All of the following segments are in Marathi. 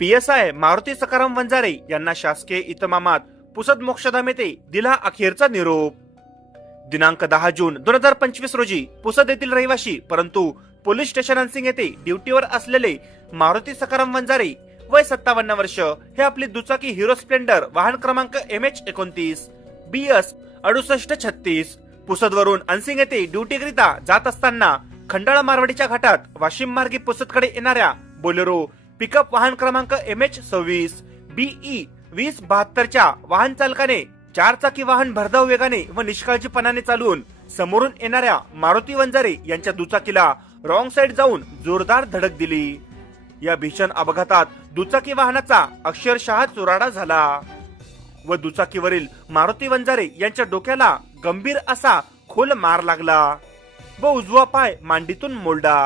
P S I Maruti Sakaram Vanjare यांना शासकीय इतमामात पुसद मोक्षधाम येथे दिला अखेरचा निरोप. दिनांक दहा जून दोन हजार पंचवीस रोजी पुसद येथील रहिवाशी परंतु पोलीस स्टेशन अनसिंग येथे ड्युटीवर असलेले मारुती सकाराम वंजारे वय सत्तावन्न वर्ष हे आपली दुचाकी हिरो स्प्लेंडर वाहन क्रमांक एम एच एकोणतीस बी एस अडुसष्ट छत्तीस. पुसदवरून अनसिंग येथे ड्युटीकरिता जात असताना खंडाळा मारवाडीच्या घाटात वाशिम मार्गे पुसदकडे येणाऱ्या बोलेरो पिकअप वाहन क्रमांक एम एच सव्वीस बीई वीस बहात्तरच्या वाहन चालकाने चार चाकी वाहन भरधाव वेगाने व निष्काळजीपणाने चालवून समोरून येणाऱ्या मारुती वंजारे यांच्या दुचाकीला रॉंग साइड जाऊन जोरदार धडक दिली. या भीषण अपघातात दुचाकी वाहनाचा अक्षरशः चुराडा झाला व दुचाकीवरील मारुती वंजारे यांच्या डोक्याला गंभीर असा खोल मार लागला व उजवा पाय मांडीतून मोलडा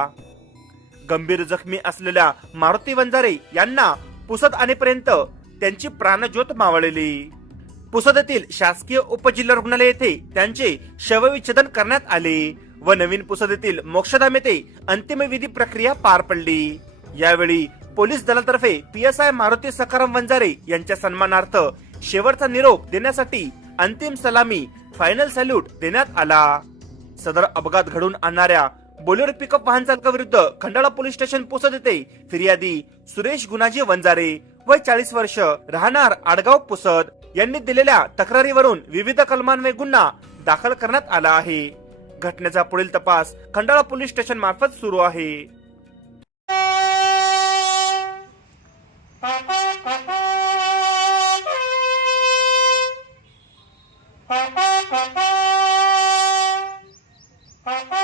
गंभीर जखमी असलेल्या मारुती वंजारे यांना पुसद आणेपर्यंत त्यांची प्राणज्योत मावळली. पुसदेतील शासकीय उपजिल्हा रुग्णालय येथे त्यांचे शवविच्छेदन करण्यात आले व नवीन पुसदेतील मोक्षधाम येथे अंतिम विधी प्रक्रिया पार पडली. यावेळी पोलीस दलातर्फे P S I Maruti Sakaram Vanjare यांच्या सन्मानार्थ शेवटचा निरोप देण्यासाठी अंतिम सलामी फायनल सॅल्यूट देण्यात आला. सदर अपघात घडून आणणाऱ्या बोलेरो पिकअप वाहन चालकाविरुद्ध खंडाळा पोलीस स्टेशन पोहोचत येते. फिर्यादी सुरेश गुणाजी वंजारे वय चाळीस वर्ष राहणार आडगाव पुसद यांनी दिलेल्या तक्रारीवरून विविध कलमान्वये गुन्हा दाखल करण्यात आला आहे. घटनेचा पुढील तपास खंडाळा पोलीस स्टेशन मार्फत सुरू आहे. चक्रा